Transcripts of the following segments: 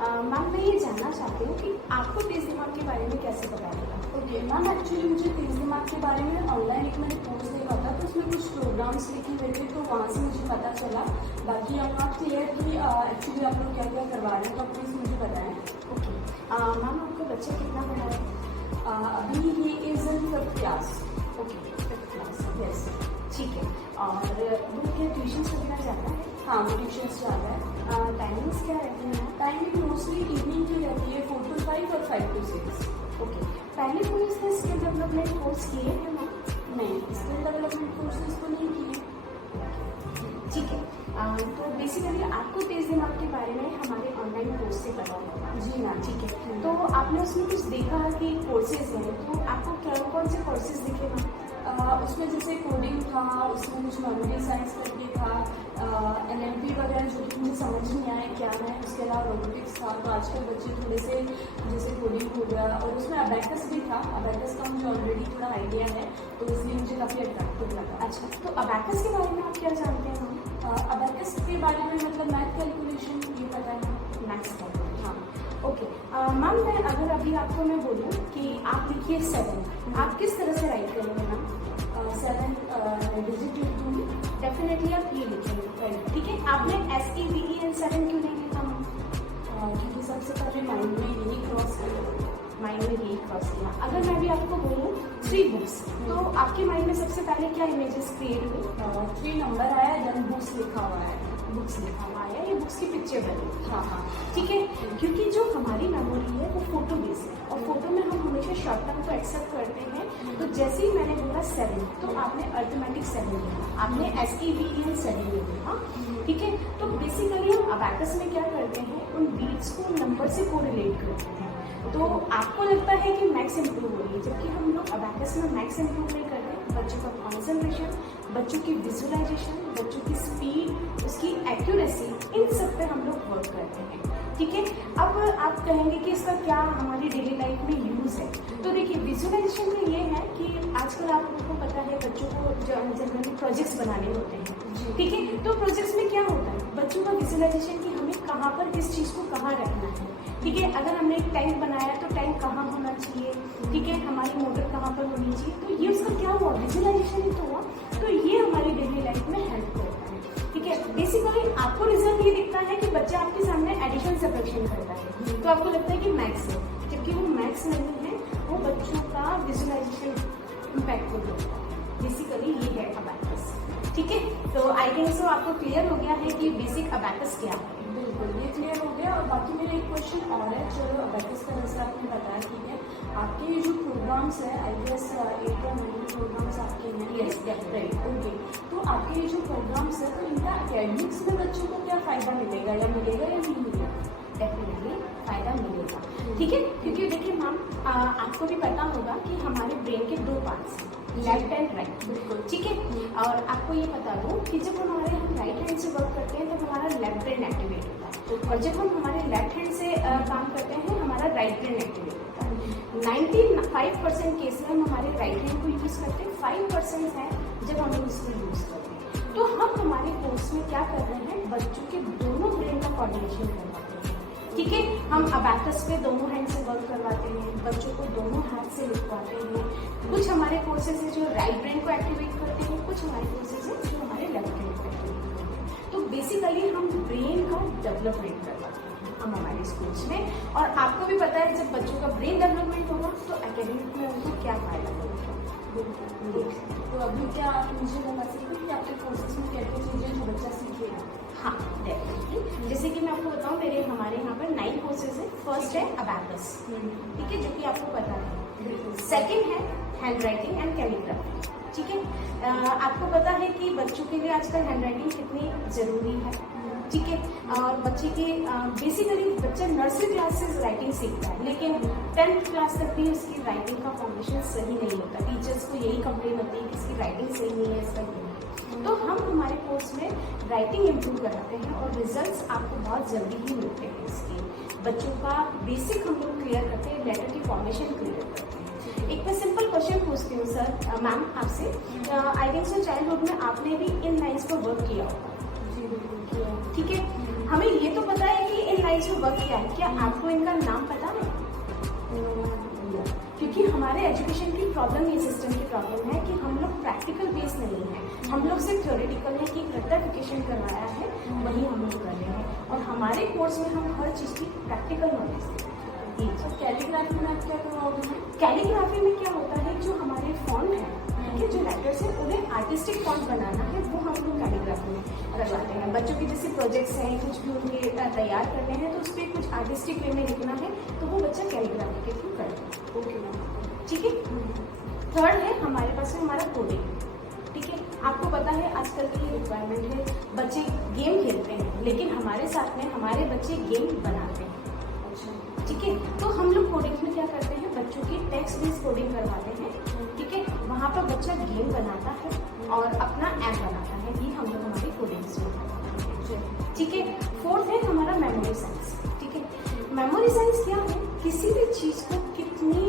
Ma'am मैं ये जानना चाहती हूँ कि आपको तेज दिमाग के बारे में कैसे पता चला? ओके मैम, एक्चुअली मुझे तेज दिमाग के बारे में ऑनलाइन एक मैंने कोर्स देखा था, तो उसमें कुछ प्रोग्राम्स लिखे हुए थे, तो वहाँ से मुझे पता चला। बाकी हम नॉट क्लियर कि एक्चुअली आप लोग क्या क्या करवा रहे हैं, तो आप प्लीज़ मुझे बताएं। ओके मैम आपका बच्चा कितना बड़ा है? अभी he is in 5th class. Okay 5th class, yes. ठीक है। और वो क्या ट्यूशन वगैरह जाता है? हाँ, वो ट्यूशन्स जाता है। टाइमिंग्स क्या रहती हैं? टाइमिंग मोस्टली इवनिंग की रहती है, 4 to 5 और 5 to 6। ओके, पहले कोई उसने स्किल डेवलपमेंट कोर्स किए हैं मैम? नहीं, स्किल डेवलपमेंट कोर्सेज तो नहीं किए। ठीक है। तो बेसिकली आपको तेज दिमाग के बारे में हमारे ऑनलाइन कोर्स से पता होगा। जी मैम। ठीक है, तो आपने उसमें कुछ देखा कि कोर्सेज हैं, तो आपको कौन से कोर्सेज दिखे मैम? उसमें जैसे कोडिंग था, उसमें कुछ मेमोरी साइंस करके था, NLP वगैरह जो कि मुझे समझ नहीं आया क्या है। उसके अलावा रोबोटिक्स था, तो आजकल बच्चे थोड़े से जैसे कोडिंग हो गया, और उसमें अबैकस भी था। अबैकस का मुझे ऑलरेडी थोड़ा आइडिया है, तो इसलिए मुझे काफ़ी अट्रैक्टिव लगा। अच्छा, तो अबैकस के बारे में आप क्या जानते हैं मैम? अबैकस के बारे में मतलब मैथ कैलकुलेशन ये पता है। मैथ्स का? हाँ। ओके मैम, मैं अगर अभी आपको मैं बोलूँ कि आप लिखिए 7, आप किस तरह से राइट करेंगे मैम? 7 डिजिट दूंगी। डेफिनेटली आप ये लिखेंगे, ठीक है। आपने SEVEN 7 क्यों नहीं लिखा मैम? क्योंकि सबसे पहले माइंड में यही क्रॉस किया। माइंड में यही क्रॉस किया। अगर मैं भी आपको बोलूँ 3 बुक्स, तो आपके माइंड में सबसे पहले क्या इमेजेस क्रिएट हुई? 3 नंबर आया, देन बुक्स लिखा हुआ है। बुक्स लिखा हुआ है, ये बुक्स की पिक्चर बनी। हाँ हाँ, ठीक है, क्योंकि जो हमारी मेमोरी है वो फोटो बेस है, और फोटो में हम हमेशा शॉर्ट टर्म को एक्सेप्ट करते हैं। तो जैसे ही मैंने बोला 7, तो आपने अर्थमेटिक 7 लिखा, आपने SEVEN 7 लिखा। ठीक है, तो बेसिकली हम अबैकस में क्या करते हैं, उन बीट्स को नंबर से कोरिलेट करते हैं। तो आपको लगता है कि मैथ्स इंप्रूव हो रही है, जबकि हम लोग अबैकस में मैथ्स इंप्रूव नहीं करते। बच्चों का कॉन्सेंट्रेशन, बच्चों की विजुअलाइजेशन, बच्चों की स्पीड, उसकी एक्यूरेसी, इन सब पे हम लोग वर्क करते हैं। ठीक है, अब आप कहेंगे कि इसका क्या हमारी डेली लाइफ में यूज है। तो देखिए, विजुअलाइजेशन में ये है कि आजकल आप लोगों को पता है बच्चों को जनरली प्रोजेक्ट्स बनाने होते हैं। ठीक है, तो प्रोजेक्ट्स में क्या होता है, बच्चों का विजुअलाइजेशन कि हमें कहाँ पर किस चीज़ को कहाँ रखना है। ठीक है, अगर हमने एक टैंक बनाया तो टैंक कहाँ होना चाहिए, ठीक है, हमारी मोटर कहाँ पर होनी चाहिए, तो ये उसका क्या हुआ, विजुअलाइजेशन ही तो हुआ। तो ये हमारी डेली लाइफ में हेल्प करता है। ठीक है, बेसिकली आपको रिजल्ट ये दिखता है कि बच्चा आपके सामने एडिशन सब्ट्रैक्शन करता है, तो आपको लगता है कि मैथ्स है, जबकि वो मैथ्स नहीं है, वो बच्चों का विजुअलाइजेशन इम्पैक्टफुल होता है। बेसिकली ये है अबैकस। ठीक है, तो आई थिंक सो आपको क्लियर हो गया है कि बेसिक अबैकस क्या है। बिल्कुल ये क्लियर हो गया। और बाकी मेरा एक क्वेश्चन और है, चलो अबैकस का जैसे आपने बताया, ठीक है, आपके ये जो प्रोग्राम्स है, आई गेस 8 या 9 प्रोग्राम्स आपके हैं। Yes, right. ओके, तो आपके ये जो प्रोग्राम्स है, तो इनका एकेडमिक्स में बच्चों को क्या फायदा मिलेगा, या मिलेगा या नहीं मिलेगा? डेफिनेटली फायदा मिलेगा। ठीक है, क्योंकि देखिए मैम, आपको भी पता होगा कि हमारे ब्रेन के 2 पार्ट्स हैं, लेफ्ट एंड राइट। बिल्कुल। ठीक है, और आपको ये बता दूं कि जब हम राइट हैंड से वर्क करते हैं तो हमारा लेफ्ट ब्रेन एक्टिवेट होता है, और जब हम हमारे लेफ्ट हैंड से काम करते हैं हमारा राइट ब्रेन एक्टिवेट होता है। 95% केस में हम हमारे राइट हैंड को यूज करते हैं, 5% है जब हम लोग इसको यूज करते हैं। तो हम हमारे कोर्स में क्या कर रहे हैं, बच्चों के दोनों ब्रेन का कोऑर्डिनेशन करवाते हैं। ठीक है, हम अबैकस पे दोनों हैंड से वर्क करवाते हैं, बच्चों को दोनों हाथ से लिखवाते हैं। कुछ हमारे कोर्सेज हैं जो राइट ब्रेन को एक्टिवेट करते हैं, कुछ हमारे कोर्सेज हैं जो हमारे लेफ्ट ब्रेन को एक्टिवेट करते हैं। तो बेसिकली हम ब्रेन का डेवलपमेंट करवाते हैं हम हमारे स्कूल्स में। और आपको भी पता है, जब बच्चों का ब्रेन डेवलपमेंट होगा तो एकेडमिक में उनको क्या फायदा होगा। तो अभी क्या आप मुझे बता सकते हैं कि आपके कोर्सेज में क्या क्या चीज़ें जो बच्चा सीखेगा? हाँ, डेफिनेटली। जैसे कि मैं आपको बताऊँ, मेरे हमारे यहाँ पर 9 कोर्सेज है। फर्स्ट है अबैकस, ठीक है, जो कि आपको पता है। सेकंड है हैंड राइटिंग एंड कैलीग्राफी। ठीक है, आपको पता है कि बच्चों के लिए आजकल हैंड राइटिंग कितनी जरूरी है। ठीक है, और बच्चे के बेसिकली बच्चा नर्सरी क्लास से राइटिंग सीखता है, लेकिन 10th क्लास तक भी उसकी राइटिंग का फाउंडेशन सही नहीं होता। टीचर्स को यही कंप्लेन होती है कि इसकी राइटिंग सही नहीं है, इसका नहीं है। तो हम हमारे कोर्स में राइटिंग इम्प्रूव कराते हैं, और रिजल्ट्स आपको बहुत जल्दी ही मिलते हैं इसके। बच्चों का बेसिक हम लोग क्लियर करते हैं, लेटर की फॉर्मेशन क्लियर करते हैं। एक मैं सिंपल क्वेश्चन पूछती हूँ सर, मैम आपसे, आई थिंक सो चाइल्डहुड में आपने भी इन लाइन्स पर वर्क किया होगा। ठीक है, हमें ये तो पता है कि इन लाइन्स पे वर्क किया है, क्या आपको इनका नाम पता है? क्योंकि हमारे एजुकेशन की प्रॉब्लम, ये सिस्टम की प्रॉब्लम है कि हम लोग प्रैक्टिकल बेस नहीं है, हम लोग सिर्फ थ्योरेटिकल है कि सर्टिफिकेशन करवाया है वही हम लोग कर रहे हैं, और हमारे कोर्स में हम हर चीज़ की प्रैक्टिकल नॉलेज देते हैं। तो कैलीग्राफी में आप क्या करवाओगे? कैलीग्राफी में क्या होता है, जो हमारे फॉन्ट है, ठीक है, जो लेटर्स है उन्हें आर्टिस्टिक फॉन्ट बनाना है, वो हम लोग कैलीग्राफी में करवाते हैं। बच्चों के जैसे प्रोजेक्ट्स हैं, कुछ भी उनके तैयार करने हैं, तो उस पर कुछ आर्टिस्टिक वे में लिखना है, तो वो बच्चा कैलीग्राफी के थ्रू करता है। ओके मैम, ठीक है। थर्ड है हमारे पास है हमारा कोडिंग। ठीक है, आपको पता है आजकल की ये रिक्वायरमेंट है, बच्चे गेम खेलते हैं, लेकिन हमारे साथ में हमारे बच्चे गेम बनाते हैं। अच्छा, ठीक है, तो हम लोग कोडिंग में क्या करते हैं, बच्चों की टेक्स्ट बेस्ड कोडिंग करवाते हैं। ठीक है, वहाँ पर बच्चा गेम बनाता है और अपना ऐप बनाता है, ये हम लोग हमारी कोडिंग से होता है। ठीक है, फोर्थ है हमारा मेमोरी साइंस। ठीक है, मेमोरी साइंस क्या है, किसी भी चीज़ को कितनी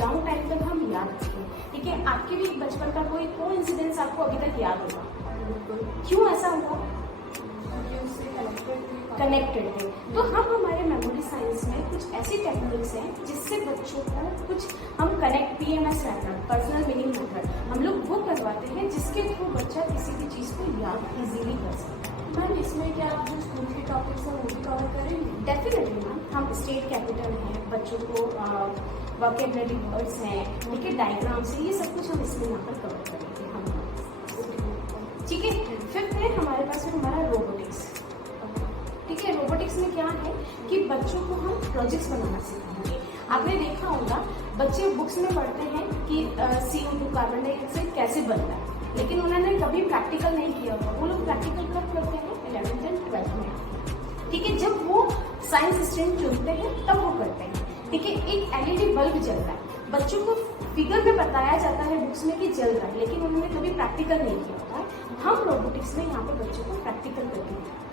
लॉन्ग टाइम तक हम याद रखें। ठीक है, आपके भी बचपन का कोई इंसिडेंस आपको अभी तक याद होगा, क्यों ऐसा हुआ? कनेक्टेड थे। तो हमारे मेमोरी साइंस में कुछ ऐसी टेक्निक्स हैं जिससे बच्चों को कुछ हम connect, PMS method, personal meaning method, हम लोग वो करवाते हैं जिसके थ्रू बच्चा किसी भी चीज़ को याद इजीली कर सकता है। मैम इसमें क्या आप जो स्कूल के टॉपिक्स हैं वो भी कवर करेंगे? डेफिनेटली मैम, हम स्टेट कैपिटल हैं, बच्चों को वोकेबलरी वर्ड्स हैं, ठीक है, डायग्राम्स हैं, ये सब कुछ हम इसमें यहाँ पर कवर करेंगे हम। ठीक है, फिफ्थ है हमारे पास में हमारा रोबोटिक्स। ठीक है, रोबोटिक्स में क्या है कि बच्चों को हम प्रोजेक्ट्स बनाना सिखाएंगे। आपने देखा होगा बच्चे बुक्स में पढ़ते हैं कि CO2 कार्बन डाइऑक्साइड कैसे बनता है, लेकिन उन्होंने कभी प्रैक्टिकल नहीं किया हुआ। वो लोग प्रैक्टिकल कब करते हैं? 11th एंड 12th में। ठीक है, जब वो साइंस स्ट्रीम चुनते हैं तब वो करते हैं। ठीक है, एक LED बल्ब जल रहा है, बच्चों को फिगर में बताया जाता है बुक्स में कि जल रहा है, लेकिन उन्होंने कभी प्रैक्टिकल नहीं किया होता है। हम रोबोटिक्स में यहाँ पे बच्चों को प्रैक्टिकल करके हैं।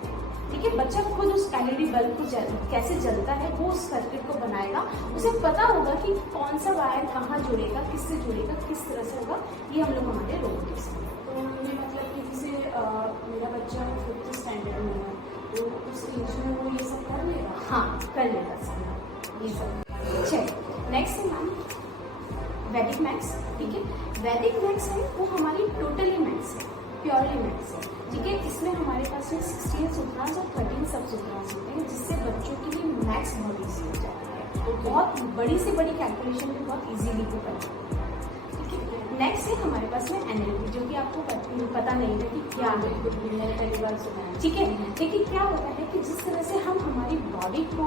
ठीक है, बच्चा खुद उस LED बल्ब को कैसे जलता है वो उस सर्किट को बनाएगा, उसे पता होगा कि कौन सा वायर कहाँ जुड़ेगा, किससे जुड़ेगा, किस तरह से होगा। ये हम लोग हमारे रोबोटिक्स में। तो ये मतलब कि जैसे मेरा बच्चा 5th स्टैंडर्ड में है, तो उस एज में वो ये सब कर लेगा? हाँ, कर लेगा सर ये सब। चलिए नेक्स्ट है मैम वैदिक मैथ्स। ठीक है, वैदिक मैथ्स है वो हमारी टोटली मैथ्स है, प्योरली मैथ्स है। ठीक है, इसमें हमारे पास में 16 सूत्रांश और 13 सब सूत्रांश होते हैं, जिससे बच्चों के लिए मैथ्स बहुत ईजी हो जाता है। तो बहुत बड़ी से बड़ी कैलकुलेशन भी बहुत इजीली हो पाती है। ठीक है, नेक्स्ट है हमारे पास में NLP, जो कि आपको पता नहीं था कि क्या है, मैंने पहली बार सुना है। ठीक है, देखिए क्या होता है कि जिस तरह से हम हमारी बॉडी को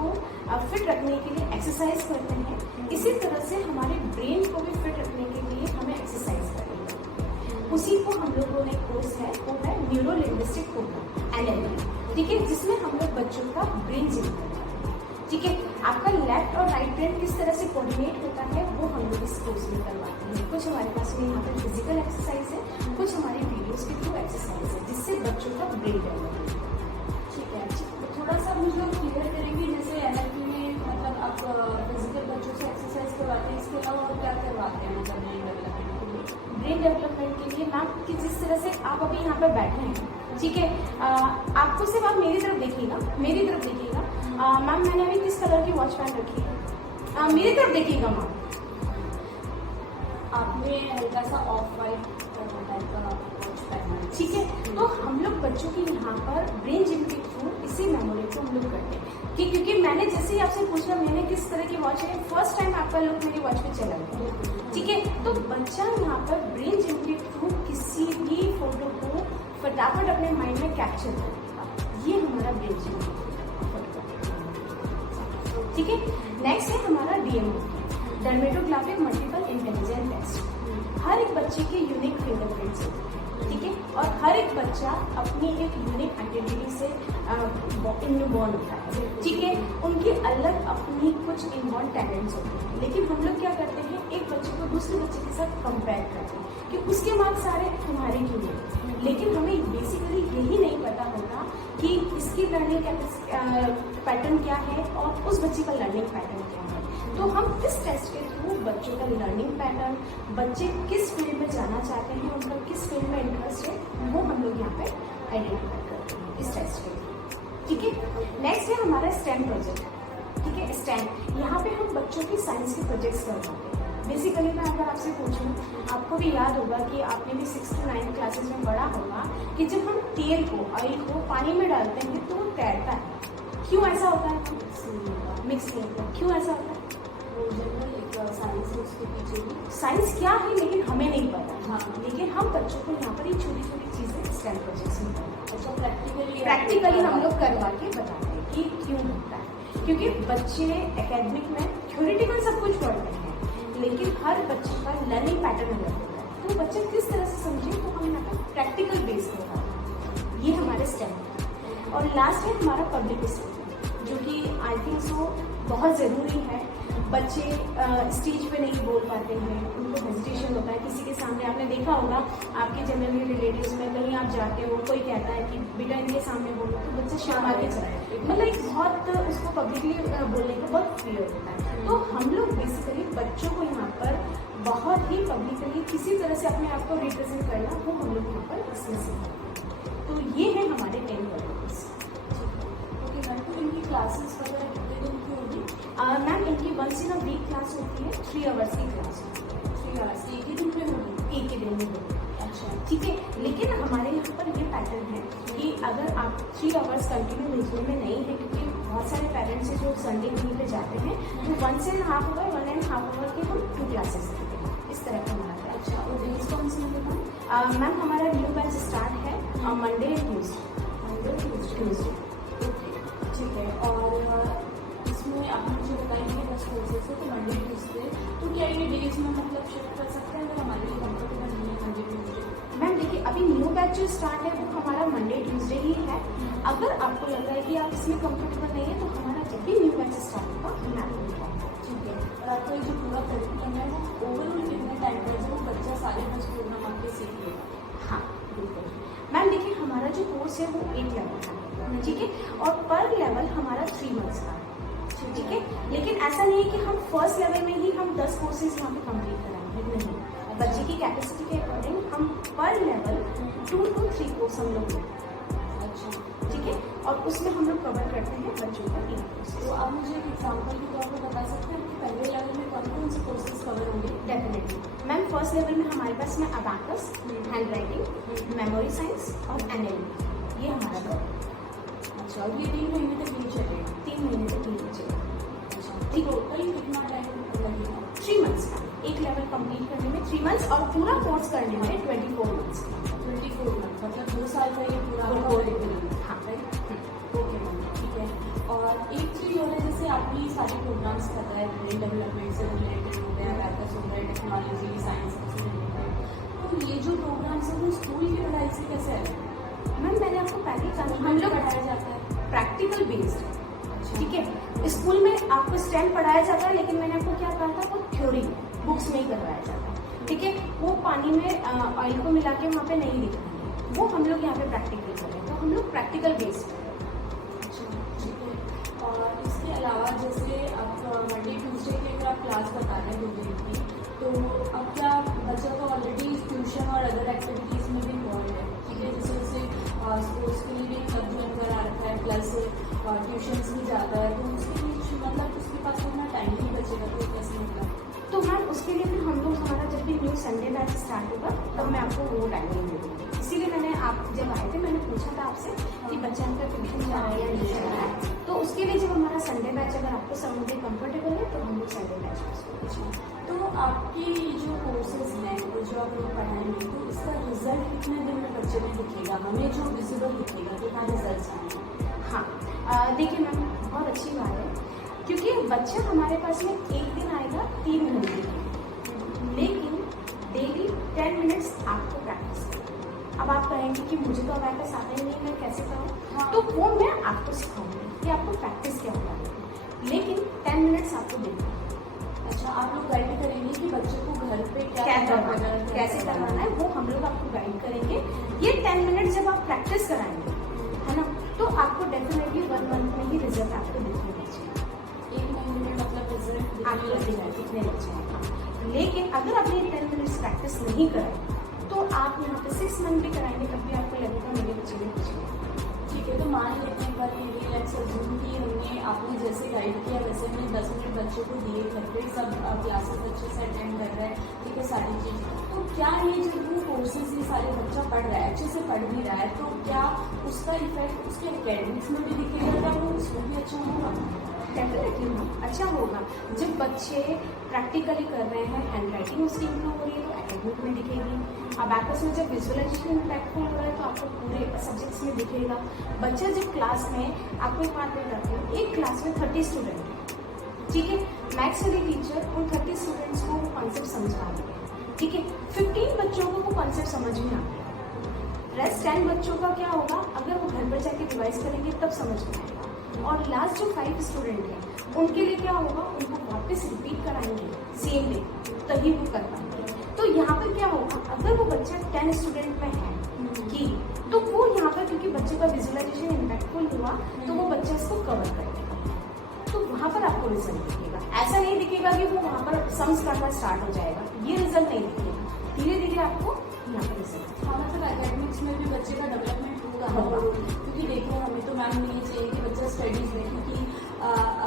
फिट रखने के लिए एक्सरसाइज करते हैं, इसी तरह से हमारे ब्रेन को भी फिट रखने के लिए हमें एक्सरसाइज करनी है। उसी को हम लोगों ने कोर्स है वो है न्यूरो लिंग्विस्टिक प्रोग्राम, NLP। ठीक है, जिसमें हम लोग बच्चों का ब्रेन जिम करते हैं। ठीक है, आपका लेफ्ट और राइट ब्रेन किस तरह से कोऑर्डिनेट होता है वो हम लोग इस कोर्स में करवाते हैं। कुछ हमारे पास में यहाँ पर फिजिकल एक्सरसाइज है, कुछ हमारी वीडियोस के थ्रू एक्सरसाइज है, जिससे बच्चों का ब्रेन डेवलप होता है। ठीक है, तो थोड़ा सा मुझे लोग क्लियर करेंगे, जैसे NLP में मतलब आप फिजिकल बच्चों से एक्सरसाइज करवाते हैं, इसके अलावा और क्या करवाते हैं मतलब ब्रेन डेवलपमेंट के लिए? ब्रेन डेवलपमेंट के लिए मैम कि जिस तरह से आप अभी यहाँ पर बैठे हैं, ठीक है, आपको सिर्फ आप मेरी तरफ देखिएगा, मेरी तरफ देखिएगा। मैम मैंने अभी किस कलर की वॉच पहन रखी है, मेरी तरफ देखिएगा मैम। आपने हल्का सा ऑफ वाइट टाइप का वॉच पहना है। ठीक है, तो हम लोग बच्चों की यहाँ पर ब्रेन जिम के थ्रू इसी मेमोरी को हम लोग करते हैं कि क्योंकि मैंने जैसे ही आपसे पूछा मैंने किस तरह की वॉच है, फर्स्ट टाइम आपका लोग मेरी वॉच पे चला गया। ठीक है, तो बच्चा यहाँ पर ब्रेन जिम के थ्रू किसी भी फोटो को फटाफट अपने माइंड में कैप्चर करेगा, ये हमारा ब्रेन जिम। ठीक है, नेक्स्ट है हमारा DMO, डर्मेटोग्राफिक मल्टीपल इंटेलिजेंस टेस्ट। हर एक बच्चे के यूनिक फिंगरप्रिंट्स होते हैं। ठीक है, और हर एक बच्चा अपनी एक यूनिक आइडेंटिटी से इनबॉर्न होता है। ठीक है, उनकी अलग अपनी कुछ इनबॉर्न टैलेंट्स होते हैं, लेकिन हम लोग क्या करते हैं, एक बच्चे को दूसरे बच्चे के साथ कंपेयर करते हैं कि उसके मार्क्स सारे तुम्हारे क्यों नहीं, लेकिन हमें बेसिकली यही नहीं पता होता कि इसकी लर्निंग पैटर्न क्या है और उस बच्चे का लर्निंग पैटर्न क्या है। तो हम इस टेस्ट के थ्रू बच्चों का लर्निंग पैटर्न, बच्चे किस फील्ड में जाना चाहते हैं, उनका किस फील्ड में इंटरेस्ट है, वो हम लोग यहाँ पे आइडेंटिफाई करते हैं इस टेस्ट के थ्रू। ठीक है। नेक्स्ट है हमारा स्टेम प्रोजेक्ट, ठीक है। स्टेम, यहाँ पे हम बच्चों की साइंस के प्रोजेक्ट्स करवाते हैं। बेसिकली मैं अगर आपसे पूछूं, आपको भी याद होगा कि आपने भी 6 to 9 क्लासेस में पढ़ा होगा कि जब हम तेल को, ऑयल को पानी में डालते हैं तो वो तैरता है। क्यों ऐसा होता है? मिक्स नहीं होता। क्यों ऐसा होता है? साइंस है उसके पीछे भी। साइंस क्या है लेकिन हमें नहीं पता। हाँ। लेकिन हम बच्चों को यहाँ पर ये छोटी छोटी चीजें स्टेम प्रोजेक्ट्स में अच्छा, प्रैक्टिकली हम लोग करवा के बताते हैं कि क्यों होता है। क्योंकि बच्चे एकेडमिक में थ्योरेटिकल सब कुछ पढ़ते हैं, लेकिन हर बच्चे का लर्निंग पैटर्न अलग होता है। तो बच्चे किस तरह से समझे तो हम यहाँ पर प्रैक्टिकल बेस होगा, ये हमारे स्टेम। और लास्ट है हमारा पब्लिक स्पीकिंग, जो कि आई थिंक सो बहुत ज़रूरी है। बच्चे स्टेज पे नहीं बोल पाते हैं, उनको हेजिटेशन होता है किसी के सामने। आपने देखा होगा आपके जनरली रिलेटिव्स में, कहीं आप जाते हो, कोई कहता है कि बेटा इनके सामने बोलो, तो बच्चा शर्मा के चला है। मतलब एक बहुत उसको पब्लिकली बोलने का बहुत फियर होता है। तो हम लोग बेसिकली बच्चों को यहाँ पर बहुत ही पब्लिकली किसी तरह से अपने आप को रिप्रेजेंट करना, वो हम लोग यहाँ पर इसमें सीखते। तो ये है हमारे 10 वर्ड्स। ओके मैम, तो इनकी क्लासेस वगैरह कितने दिन की होगी? मैम इनकी once in a week class होती है, 3 आवर्स की क्लास होती है। 3 आवर्स एक ही दिन में होगी? एक ही दिन में होती है। अच्छा, ठीक है। लेकिन हमारे यहाँ पर ये पैटर्न है कि अगर आप 3 आवर्स कंटिन्यू भेजने में नहीं है, क्योंकि बहुत सारे पेरेंट्स हैं जो संडे कहीं पे जाते हैं, तो 1.5 आवर 1.5 आवर के हम 2 क्लासेस देते हैं। इस तरह का हमारा है। अच्छा, और डेज कौन से होंगे मैम? मैम हमारा न्यू बैच स्टार्ट है मंडे एंड ट्यूजडे। ओके, ठीक है। और इसमें आपने मुझे बताएंगे 10 कोर्सेज है, तो मंडे ट्यूजडे, तो क्या ये डेज में मतलब शिफ्ट कर सकते हैं अगर हमारे लिए कंफर्टेबल नहीं है मंडे ट्यूजडे? मैम देखिए, अभी न्यू बैच जो स्टार्ट है वो हमारा मंडे ट्यूजडे ही है। अगर आपको लग रहा है कि आप इसमें कंफर्टेबल नहीं है, तो हमारा जब भी न्यू बैच स्टार्ट होगा हम आपको बताएंगे। ठीक है। और आपका ये जो पूरा करिकुलम है वो ओवरऑल कितने टाइम पर जो बच्चा सारे 10 प्रोग्राम आपके सीख लेगा? हाँ बिल्कुल मैम। देखिए हमारा जो कोर्स है वो 8 लेवल का है, ठीक है। और पर लेवल हमारा 3 मंथ्स का है, ठीक है। लेकिन ऐसा नहीं है कि हम फर्स्ट लेवल में ही हम 10 कोर्सेज यहाँ पे कंप्लीट कराएंगे, नहीं। बच्चे की कैपेसिटी के अकॉर्डिंग हम पर लेवल 2 to 3 कोर्स हम लोग लेते हैं। अच्छा, ठीक है। और उसमें हम लोग कवर करते हैं बच्चों का 3 कोर्सेज। तो आप मुझे एक एग्जाम्पल के तौर पर बता सकते हैं कि पहले लेवल में कौन कौन से कोर्सेज कवर होंगे? डेफिनेटली मैम, फर्स्ट लेवल में हमारे पास में abacus, hand writing, memory science और एनएलपी, ये हमारा कवर। अच्छा, और ये 3 महीने तक नहीं चलेगा? 3 महीने तक नहीं बचेगा। अच्छा, ठीक। टोटल कितना टाइम लगेगा? 3 मंथ्स का, एक लेवल कंप्लीट करने में 3 मंथ्स और पूरा कोर्स करने में 24 मंथ्स। 24 मंथ, मतलब 2 साल का ये पूरा करिकुलम। हाँ राइट। ओके मैम, ठीक है। और एक चीज़ और है, जैसे आपने ये सारे प्रोग्राम्स कर रहे हैं, ब्रेन डेवलपमेंट से रिलेटेड हो गया, अबाकस हो गया, टेक्नोलॉजी साइंस से रिलेटेड, तो ये जो प्रोग्राम्स है वो स्कूल की पढ़ाई से कैसे अलग है? मैम मैंने आपको पहले कहा हम लोग पढ़ाया जाता है प्रैक्टिकल बेस्ड, अच्छा, ठीक है। स्कूल में आपको स्टेम पढ़ाया जाता है, लेकिन मैंने आपको क्या कहा था, वो थ्योरी बुक्स में ही करवाया जाता है, ठीक है। वो पानी में ऑयल को मिला के वहाँ पे नहीं दिखाएंगे, वो हम लोग यहाँ पे प्रैक्टिकल करें, तो हम लोग प्रैक्टिकल बेस्ड है। ठीक है। और इसके अलावा जैसे आप मंडे ट्यूजडे की अगर आप क्लास बता रहे हैं 2 दिन की, तो अब क्या बच्चा तो ऑलरेडी ट्यूशन और अदर एक्टिविटीज़ में भी इन्वॉल्व है, ठीक है। जैसे उसे स्पोर्ट्स के लिए भी क्लब ज्वाइन करा रखा है, प्लस ट्यूशन्स भी जाता है, तो उसके बीच मतलब उसके पास उतना टाइम नहीं बचेगा, तो कैसे मतलब? तो मैम उसके लिए फिर हम लोग, हमारा जब भी न्यू संडे बैच स्टार्ट होगा तो मैं आपको वो टाइमिंग दे दूँगी। इसीलिए मैंने, आप जब आए थे मैंने पूछा था आपसे कि बच्चा आपका ट्यूशन जा रहा है या नहीं जा रहा है, तो उसके लिए जब हमारा संडे बैच अगर आपको समझ में कंफर्टेबल है तो हम लोग संडे बैच। तो आपके जो कोर्सेज हैं और जो आप लोग पढ़ाएंगे, तो इसका रिजल्ट कितने दिन में बच्चे में दिखेगा, हमें जो विजिबल दिखेगा, कितना रिजल्ट आएंगे? हाँ देखिए मैम, बहुत अच्छी बात है, क्योंकि बच्चा हमारे पास में एक दिन आएगा 3 घंटे के लिए, लेकिन डेली 10 मिनट्स आपको प्रैक्टिस करना। अब आप कहेंगे कि मुझे तो अबाकस आता ही नहीं, मैं कैसे करूँ? हाँ। तो वो मैं आपको सिखाऊंगी कि आपको प्रैक्टिस क्या होगा, लेकिन 10 मिनट्स आपको देना। अच्छा, आप लोग गाइड करेंगे कि बच्चे को घर पे क्या करवाना है, कैसे करवाना है, वो हम लोग आपको गाइड करेंगे। ये 10 मिनट जब आप प्रैक्टिस कराएंगे, है ना, तो आपको डेफिनेटली 1 मंथ में ही रिजल्ट आपको दिखने चाहिए। 1 महीने में मतलब रिजल्ट आपको लगेगा कितने बच्चे हैं। लेकिन अगर आपने 10 मिनट्स प्रैक्टिस नहीं कराई, तो आप यहाँ पे 6 मंथ भी कराएंगे, तब भी आपको लगेगा मेरे बच्चे में कुछ नहीं। ठीक है, तो मान लेते हैं पर ये लेट्स अज्यूम कि हमने आपने जैसे गाइड किया वैसे हमने 10 मिनट बच्चों को दिए, घर पे सब क्लासेस अच्छे से अटेंड कर रहे हैं, ठीक है, सारी चीज़। तो क्या ये जब वो कोर्सेज ये सारे बच्चा पढ़ रहा है, अच्छे से पढ़ भी रहा है, तो क्या उसका इफेक्ट उसके एकेडमिक्स में भी दिखेगा, क्या वो उसमें भी अच्छा होगा? डेफिनेटली अच्छा होगा। जब बच्चे प्रैक्टिकली कर रहे हैं, हैंड राइटिंग उसकी इम्प्रूव हो रही है तो एकेडमिक में दिखेगी। अब बैकअप में जब विजुअलाइजेशन इम्पैक्टफुल हो रहा है तो आपको पूरे सब्जेक्ट्स में दिखेगा। बच्चा जब क्लास में, आपको एक बात बताती हूँ, एक क्लास में 30 स्टूडेंट है, ठीक है, मैथ्स वाली टीचर उन 30 स्टूडेंट्स को वो कॉन्सेप्ट समझा रही है, ठीक है, 15 बच्चों को वो कॉन्सेप्ट समझ में आता है। रेस्ट 10 बच्चों का क्या होगा, अगर वो घर पर जाके रिवाइज करेंगे तब समझ में आएगा। और लास्ट जो 5 स्टूडेंट हैं उनके लिए क्या होगा, उनको वापस रिपीट कराएंगे सेम डे, तभी वो कर पाएंगे। तो यहाँ पर क्या होगा, अगर वो बच्चा 10 स्टूडेंट में है कि तो वो यहाँ पर क्योंकि बच्चे का विजुअलाइजेशन इम्पैक्टफुल हुआ तो वो बच्चा इसको कवर करेगा, तो वहाँ पर आपको रिजल्ट दिखेगा। ऐसा नहीं दिखेगा कि वो वहाँ पर सम्स करना स्टार्ट हो जाएगा, ये रिजल्ट नहीं दिखेगा, धीरे धीरे आपको यहाँ पर रिजल्ट। हाँ, मतलब एकेडमिक्स में भी बच्चे का डेवलपमेंट होगा, क्योंकि देखिए हमें तो मैम ये चाहिए कि बच्चा स्टडीज में, क्योंकि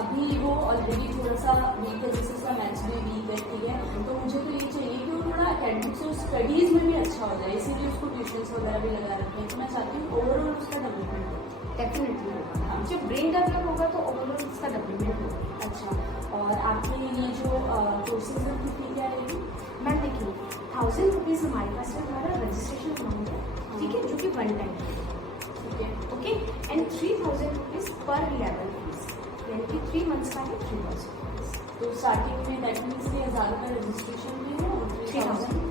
अभी वो ऑलरेडी थोड़ा सा वीक है, जैसे उसका मैथ्स भी वीक है, ठीक है, तो मुझे तो ये चाहिए कि वो थोड़ा एकेडमिक्स और स्टडीज में भी अच्छा हो जाए, इसीलिए उसको ट्यूशन्स वगैरह भी लगा रखे हैं। तो मैं चाहती हूँ ओवरऑल उसका डेवलपमेंट हो। डेफिनेटली होगा, जब ब्रेन डेवलप होगा तो ओवरऑल उसका डेवलपमेंट होगा। अच्छा, और आपके ये जो कोर्सेज है उनकी फी क्या रहेगी? मैम देखिए, 1000 रुपीज़ हमारे पास में हमारा रजिस्ट्रेशन अमाउंट है, ठीक है, जो कि 1 टाइम ठीक है, ओके, एंड 3000 रुपीज़ पर लेवल फीस, यानी कि 3 मंथ्स का है 3000 रुपीज़। तो स्टार्टिंग में दैट मीन्स कि 1000 रुपये रजिस्ट्रेशन में है और 3000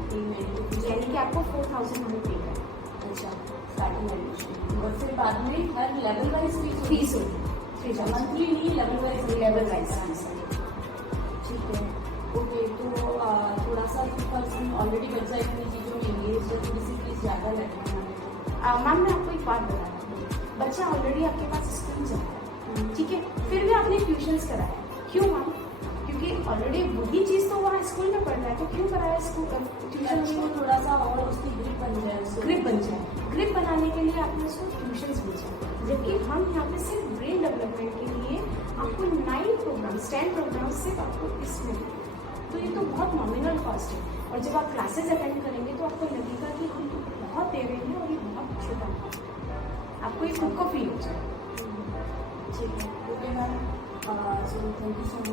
यानी कि आपको 4000 हमें पे करना है। अच्छा, स्टार्टिंग एडमिशन और फिर बाद में हर लेवल वाइज फीस होगी, मंथली नहीं, लेवल लेवल वाइज फीस। ठीक है, ओके, तो थोड़ा सा 2000 ऑलरेडी बच्चा इतनी चीज़ों में एंगेज है, थोड़ी सी फीस ज़्यादा लगेगी। मैम मैं आपको एक बात बता रही हूँ, बच्चा ऑलरेडी आपके पास स्कूल जा रहा है, ठीक है, फिर भी आपने ट्यूशन्स कराया, क्यों मैम? क्योंकि ऑलरेडी वही चीज़ तो वहाँ स्कूल में पढ़ रहा है, तो क्यों कराया स्कूल ट्यूशन? में थोड़ा सा और उसकी ग्रिप बन जाए, ग्रिप बन जाए, ग्रिप बनाने के लिए आपने उसको ट्यूशन्स भेजा, जबकि हम यहाँ पे सिर्फ ब्रेन डेवलपमेंट के लिए आपको 9 प्रोग्राम्स 10 प्रोग्राम्स सिर्फ आपको इसमें, तो ये तो बहुत नॉमिनल कॉस्ट है। और जब आप क्लासेस अटेंड करेंगे तो आपको लगेगा कि हम तो बहुत दे रहे हैं और ये बहुत छोटा है, आपको ये खुद को फील हो जाए। ठीक है, okay ma'am, so thank you so much.